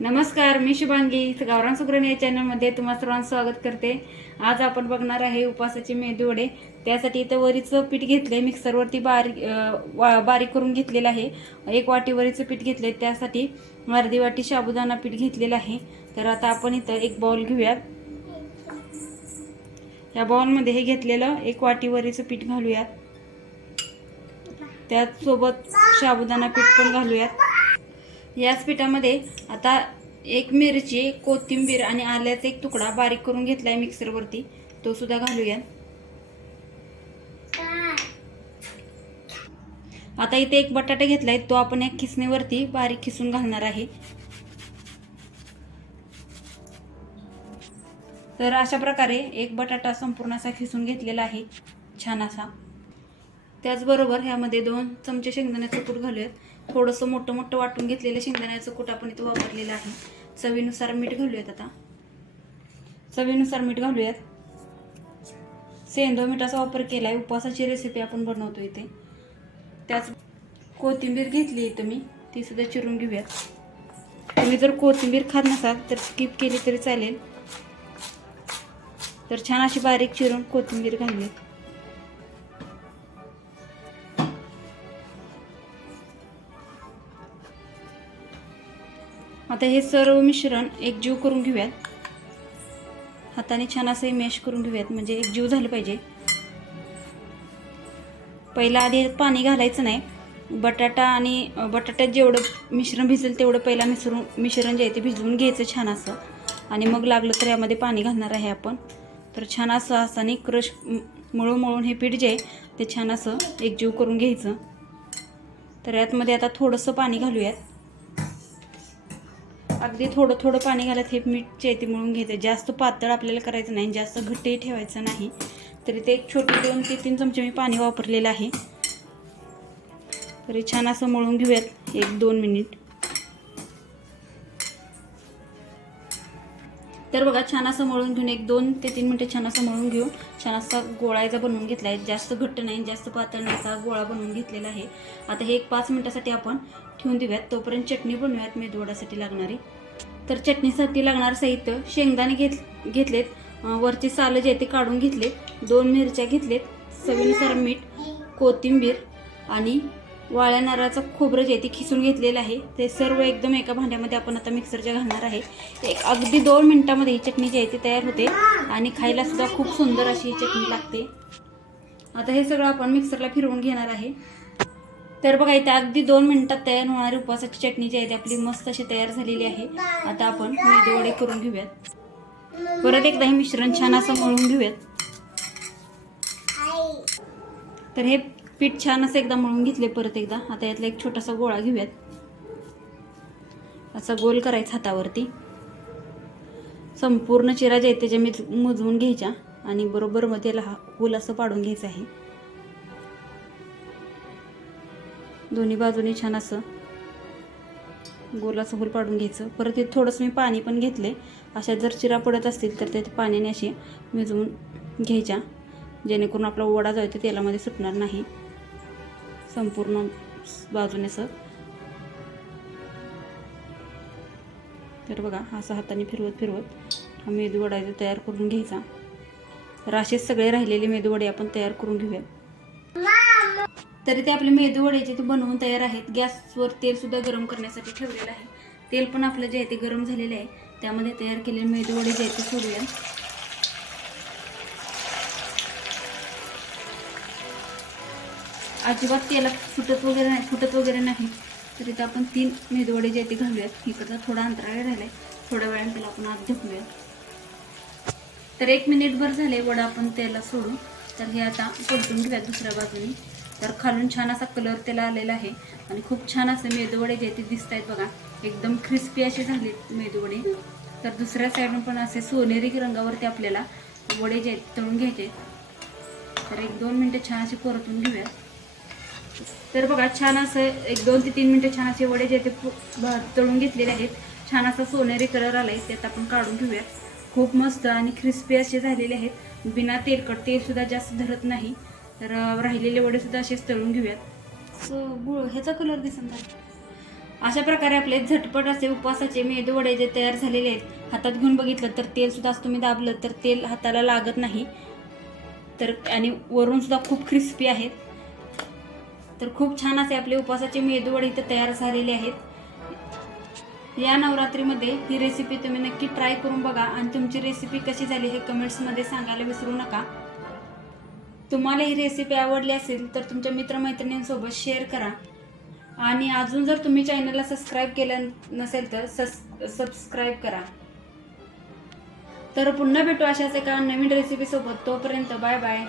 नमस्कार, मी शुभांगी गावरान सुगरण या चॅनलमध्ये तुम्हा सर्वांचं स्वागत करते। आज आपण बघणार आहे उपवासाचे मेदू वडे। त्यासाठी इथं वरीचं पीठ घेतले, मिक्सरवरती बारीक करून घेतलेलं आहे। 1 वाटी वरीचं पीठ घेतले, त्यासाठी अर्धी वाटी साबुदाणा पीठ घेतलेलं आहे। तर आता आपण इथं एक बाउल घेऊया। या बाउलमध्ये हे घेतलेलं 1 वाटी वरीचं पीठ घालूया, त्याचसोबत साबुदाणा पीठ पण घालूयात। याच पिठामध्ये आता 1 मिरची, कोथिंबीर आणि आल्याचा 1 तुकडा बारीक करून घेतलाय मिक्सरवरती, तो सुद्धा घालूया। आता इथे 1 बटाटा घेतलाय, तो आपण एक खिसणीवरती बारीक खिसून घालणार आहे। तर अशा प्रकारे 1 बटाटा संपूर्ण असा खिसून घेतलेला आहे, छान असा। त्याचबरोबर ह्यामध्ये 2 चमचे शेंगदाण्याचं कूट घालूयात। थोडंसं मोठं मोठं वाटून घेतलेलं शेंगदाण्याचं कूट आपण इथं वापरलेलं आहे। चवीनुसार मीठ घालूयात। आता चवीनुसार मीठ घालूयात। सेंधव मिठाचा वापर केलाय, उपवासाची रेसिपी आपण बनवतो इथे। त्याच कोथिंबीर घेतली इथं मी, ती सुद्धा चिरून घेऊयात। तुम्ही जर कोथिंबीर खात नसाल तर स्किप केली तरी चालेल। तर छान अशी बारीक चिरून कोथिंबीर घालूयात। आता हे सर्व मिश्रण एकजीव करून घेऊयात। हाताने छान असं मॅश करून घेऊयात, म्हणजे एकजीव झालं पाहिजे। पहिला आधी पाणी घालायचं नाही। बटाट्यात जेवढं मिश्रण भिजेल तेवढं पहिला मिश्रण जे आहे ते भिजवून घ्यायचं छान असं, आणि मग लागलं तर यामध्ये पाणी घालणार आहे आपण। तर छान असं हाताने क्रश मळून हे पीठ जे आहे ते छान असं एकजीव करून घ्यायचं। तर यातमध्ये आता थोडंसं पाणी घालूयात। अगदी थोडं पाणी घालत हे मीठ जे ते मळून घ्यायचं। जास्त पातळ आपल्याला करायचं नाही, जास्त घट्टही ठेवायचं नाही। तरी ते एक छोटी 2 ते 3 चमचे मी पाणी वापरलेलं आहे। तरी छान असं मळून घेऊयात 1-2 मिनिट। तर बघा, छान असं मळून घेऊन 1-2 ते 3 मिनिटं छान असं मळून घेऊन छान असा गोळायचा बनवून घेतला आहे। जास्त घट्ट नाही, जास्त पातळ नाही, असा गोळा बनवून घेतलेला आहे। आता हे 5 मिनिटासाठी आपण ठेवून देऊयात। तोपर्यंत चटणी बनवूयात मेदूवड्यासाठी लागणारी। तर चटणीसाठी लागणारं साहित्य: शेंगदाणे घेतलेत, वरची सालं जे ते काढून घेतले, 2 मिरच्या घेतलेत, चवीनुसार मीठ, कोथिंबीर आणि वाळ्या नारळाचं खोबरं जे ते खिसून घेतलेलं आहे। ते सर्व एकदम एका भांड्यामध्ये आपण आता मिक्सरच्या घालणार आहे। अगदी 2 मिनिटांमध्ये ही चटणी जी आहे ती तयार होते, आणि खायला सुद्धा खूप सुंदर अशी ही चटणी लागते। आता हे सगळं आपण मिक्सरला फिरवून घेणार आहे। तर बघा, इथे अगदी 2 मिनिटात तयार होणारी उपवासाची चटणी जी आहे ती आपली मस्त अशी तयार झालेली आहे। आता आपण मेदू वडे करून घेऊयात। परत एकदा हे मिश्रण छान असं मळून घेऊयात। तर हे पीठ छान असं एकदा मळून घेतले परत एकदा। आता यातला एक छोटासा गोळा घेऊयात, असा गोल करायचा हातावरती। संपूर्ण चिरा जे आहे त्याच्या मुजवून घ्यायच्या, आणि बरोबर मध्ये त्याला गोल असं पाडून घ्यायचं आहे। दोन्ही बाजूने छान असं गोल असं गोल पाडून घ्यायचं। परत इथे थोडंसं मी पाणी पण घेतले। अशा जर चिरा पडत असतील तर ते पाण्याने असे मिजवून घ्यायच्या, जेणेकरून आपला वडा जो आहे ते तेलामध्ये सुटणार नाही। संपूर्ण बाजूने असं। तर बघा, असं हाताने फिरवत हा मेदू वडा तयार करून घ्यायचा। तर असेच सगळे राहिलेले मेदू वडे आपण तयार करून घेऊया। तरी ते आपले मेदू वडे जे ते बनवून तयार आहेत। गॅसवर तेल सुद्धा गरम करण्यासाठी ठेवलेलं आहे। तेल पण आपलं जे आहे ते गरम झालेलं आहे। त्यामध्ये तयार केलेले मेदू वडे जे आहेत ते सोडूया। अजिबात तेलात फुटत वगैरे नाही। तर इथं आपण 3 मेदू वडे जे ते घालूयात। इकडचा थोडा अंतराळ राहिलाय, थोड्या वेळाने त्याला आपण आत ढकलूया। तर 1 मिनिटभर झाले वडा आपण तेलात सोडून। तर हे आता परतून घेऊयात दुसऱ्या बाजूनी। तर खालून छान असा कलर त्याला आलेला आहे, आणि खूप छान असे मेदू वडे जे ते दिसत आहेत बघा। एकदम क्रिस्पी असे झालेत मेदू वडे। तर दुसऱ्या साईडून पण असे सोनेरी रंगावरती आपल्याला वडे जे तळून घ्यायचे। तर 1-2 मिनिटं छान असे परतून घेऊयात। तर बघा, छान असं 1-2 ते 3 मिनिटं छान असे वडे जे ते तळून घेतलेले आहेत। छान असा सोनेरी कलर आलाय, त्यात आपण काढून घेऊयात। खूप मस्त आणि क्रिस्पी असे झालेले आहेत, बिना तेलकट, तेल सुद्धा जास्त धरत नाही। तर राहिलेले वडे सुद्धा असेच तळून घेऊयात। ह्याचा कलर दिसत नाही। अशा प्रकारे आपले झटपट असे उपवासाचे मेदूवडे जे तयार झालेले आहेत, हातात घेऊन बघितलं तर तेल सुद्धा असं तुम्ही दाबलं तर तेल हाताला लागत नाही, तर आणि वरून सुद्धा खूप क्रिस्पी आहेत. तर खूप छान असे आपले उपवासाचे मेदूवडे इथं तयार झालेले आहेत. या नवरात्रीमध्ये ही रेसिपी तुम्ही नक्की ट्राय करून बघा आणि तुमची रेसिपी कशी झाली हे कमेंट्समध्ये सांगायला विसरू नका. तुम्हाला ही रेसिपी आवडली असेल तर तुमच्या मित्रमैत्रिणींसोबत शेअर करा आणि अजून जर तुम्ही चॅनलला सबस्क्राईब केलं नसेल तर सबस्क्राईब करा. तर पुन्हा भेटू अशाच एका नवीन रेसिपी सोबत. तोपर्यंत बाय बाय.